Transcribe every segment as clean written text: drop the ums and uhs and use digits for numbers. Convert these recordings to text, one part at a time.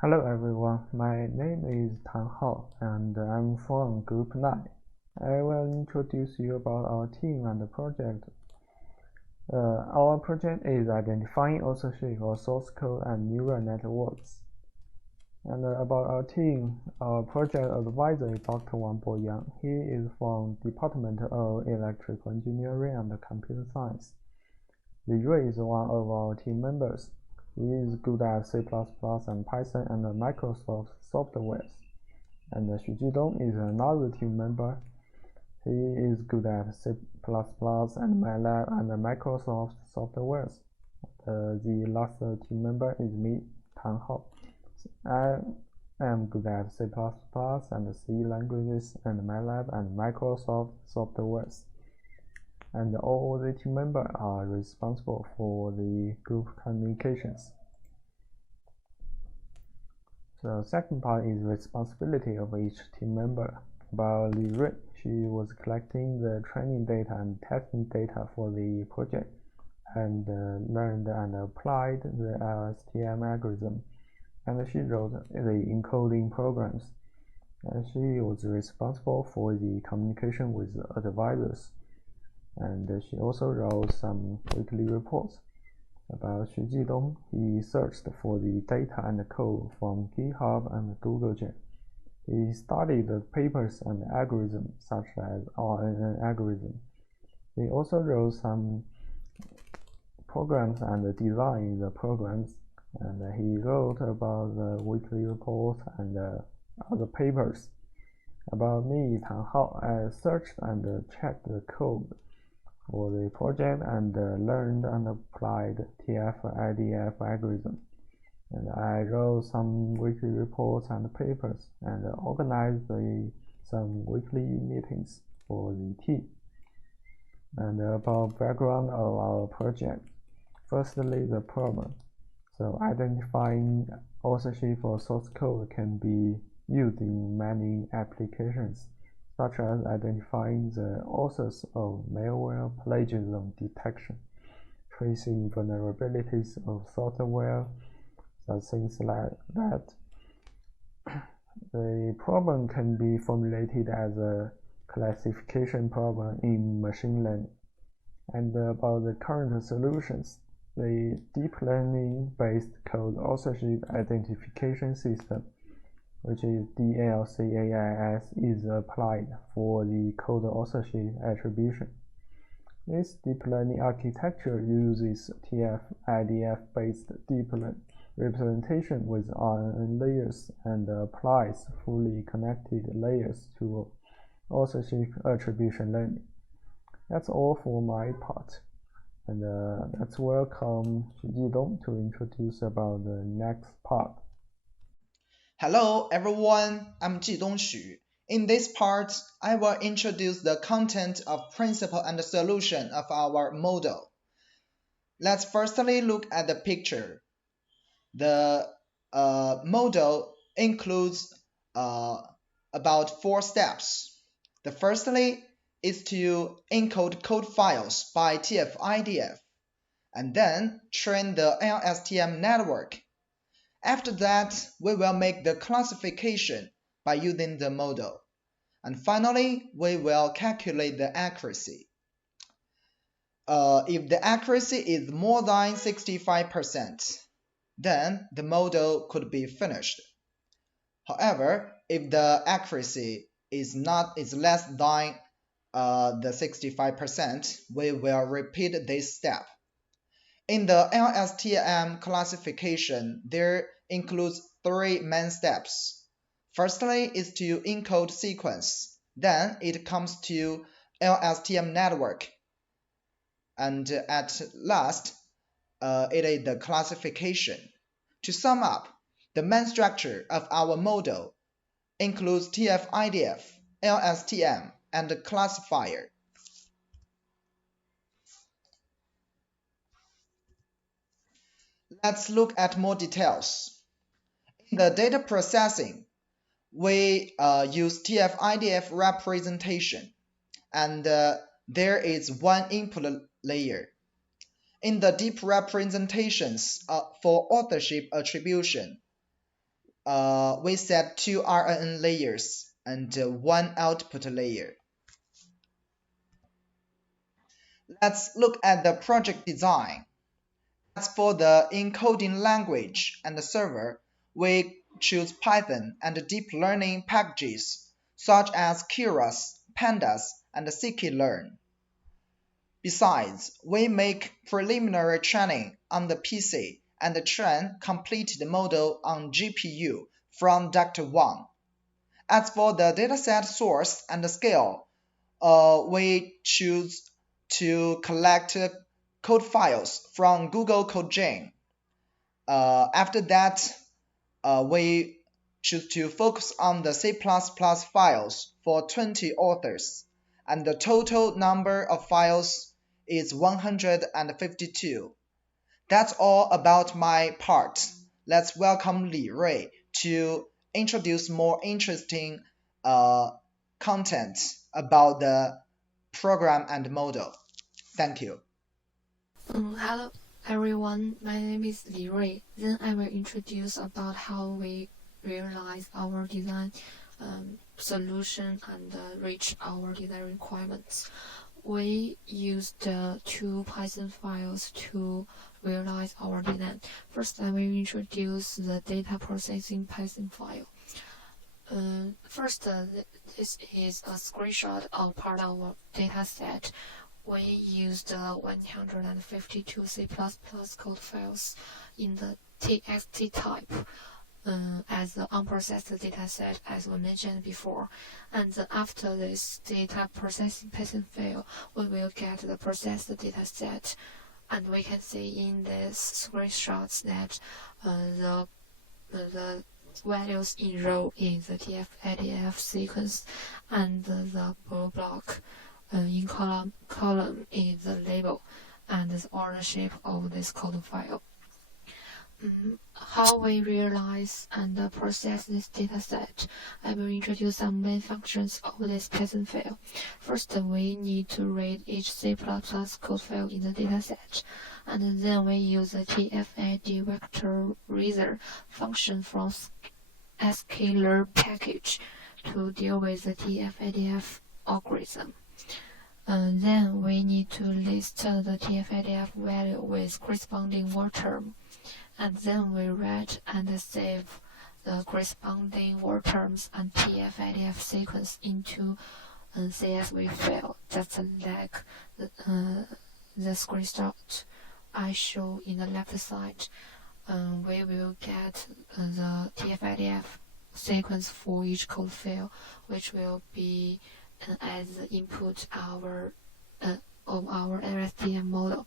Hello everyone, my name is Tang and I'm from Group 9. I will introduce you about our team and the project. Our project is identifying authorship of source code and neural networks. And about our team, our project advisor is Dr. Wang Boyang. He is from Department of Electrical Engineering and Computer Science. Li Rui is one of our team members. He is good at C++ and Python and Microsoft softwares. And Jidong is another team member. He is good at C++ and MATLAB and Microsoft softwares. The last team member is me, Tang. I am good at C++ and C languages and MATLAB and Microsoft softwares. And all the team members are responsible for the group communications. The second part is responsibility of each team member. About Li Rui, she was collecting the training data and testing data for the project and learned and applied the LSTM algorithm. And she wrote the encoding programs. And she was responsible for the communication with advisors. And she also wrote some weekly reports. About Jidong, he searched for the data and code from GitHub and Google Gem. He studied the papers and algorithms such as RNN algorithm. He also wrote some programs and designed the programs. And he wrote about the weekly reports and other papers. About me, Tang Hao, I searched and checked the code for the project and learned and applied TF-IDF algorithm. And I wrote some weekly reports and papers and organized some weekly meetings for the team. And about background of our project. Firstly, the problem. So identifying authorship for source code can be used in many applications, such as identifying the authors of malware plagiarism detection, tracing vulnerabilities of software, so things like that. The problem can be formulated as a classification problem in machine learning. And about the current solutions, the deep learning-based code authorship identification system, which is DLCAIS, is applied for the code authorship attribution. This deep learning architecture uses TF-IDF-based deep representation with RNN layers and applies fully connected layers to authorship attribution learning. That's all for my part. And let's welcome Jidong to introduce about the next part. Hello everyone, I'm Jidong Xu. In this part, I will introduce the content of principle and solution of our model. Let's firstly look at the picture. The model includes about 4 steps. The firstly is to encode code files by TF-IDF and then train the LSTM network. After that, we will make the classification by using the model. And finally, we will calculate the accuracy. If the accuracy is more than 65%, then the model could be finished. However, if the accuracy is less than the 65%, we will repeat this step. In the LSTM classification, there includes 3 main steps. Firstly is to encode sequence. Then it comes to LSTM network. And at last, it is the classification. To sum up, the main structure of our model includes TF-IDF, LSTM, and the classifier. Let's look at more details. In the data processing, we use TF-IDF representation, and there is one input layer. In the deep representations for authorship attribution, we set 2 RNN layers and 1 output layer. Let's look at the project design. As for the encoding language and the server, we choose Python and deep learning packages such as Keras, Pandas, and scikit-learn. Besides, we make preliminary training on the PC and train completed model on GPU from Dr. Wang. As for the dataset source and scale, we choose to collect code files from Google CodeGen. After that, we choose to focus on the C++ files for 20 authors, and the total number of files is 152. That's all about my part. Let's welcome Li Rui to introduce more interesting content about the program and model. Thank you. Hello everyone, my name is Li Rui. Then I will introduce about how we realize our design solution and reach our design requirements. We used 2 Python files to realize our design. First, I will introduce the data processing Python file. First, this is a screenshot of part of our dataset. We used 152 C++ code files in the txt type as the unprocessed dataset, as we mentioned before. And after this data processing Python file, we will get the processed dataset. And we can see in this screenshots that the values in row is the TF-IDF sequence, and the blue block in column is the label and the ownership of this code file. How we realize and process this dataset, I will introduce some main functions of this Python file. First, we need to read each C++ code file in the dataset, and then we use the TF-ID vectorizer function from scikit-learn package to deal with the TF-IDF algorithm. Then we need to list the TF-IDF value with corresponding word term, and then we write and save the corresponding word terms and TF-IDF sequence into a CSV file, just like the screenshot I show in the left side. We will get the TF-IDF sequence for each code file, which will be as the input of our LSTM model.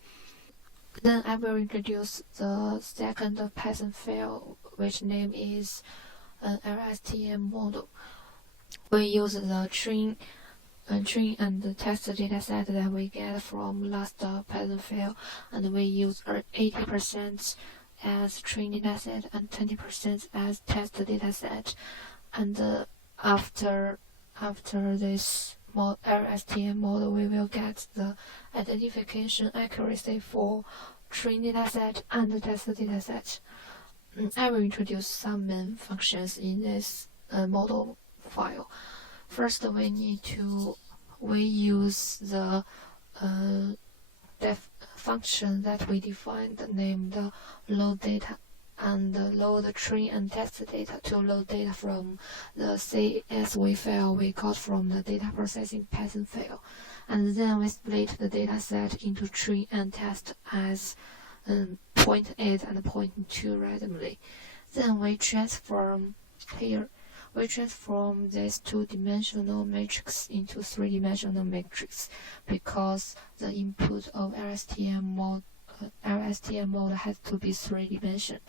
Then I will introduce the second Python file, which name is LSTM model. We use the train and test dataset that we get from last Python file, and we use 80% as train dataset and 20% as test dataset. And after this LSTM model, we will get the identification accuracy for train dataset and test dataset. I will introduce some main functions in this model file. First, we use the function that we defined named load data and load train and test data to load data from the CSV file we got from the data processing Python file. And then we split the dataset into train and test as 0.8 and 0.2 randomly. Then we transform this 2-dimensional matrix into 3-dimensional matrix because the input of LSTM mode has to be 3-dimensional.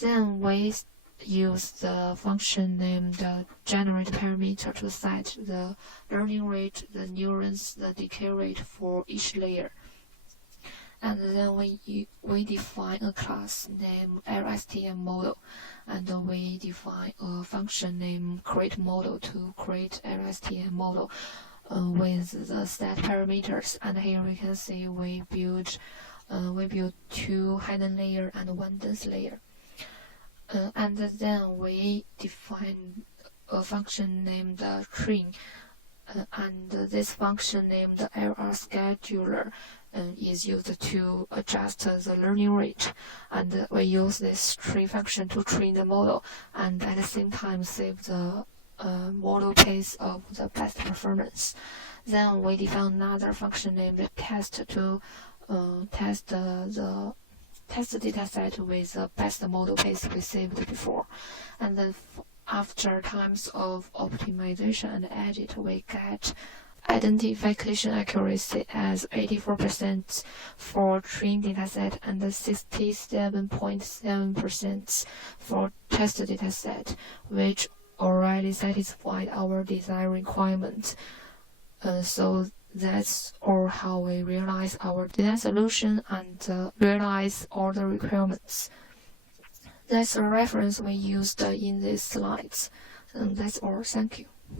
Then we use the function named generate parameter to set the learning rate, the neurons, the decay rate for each layer. And then we define a class named LSTM model, and we define a function named create model to create LSTM model with the set parameters. And here we can see we build 2 hidden layer and 1 dense layer. And then we define a function named train, and this function named error scheduler is used to adjust the learning rate, and we use this train function to train the model and at the same time save the model pace of the best performance. Then we define another function named test to test the dataset with the best model pace we saved before. And then after times of optimization and edit, we get identification accuracy as 84% for trained dataset and 67.7% for test dataset, which already satisfied our design requirement. So that's all how we realize our design solution and realize all the requirements. That's a reference we used in these slides. And that's all. Thank you.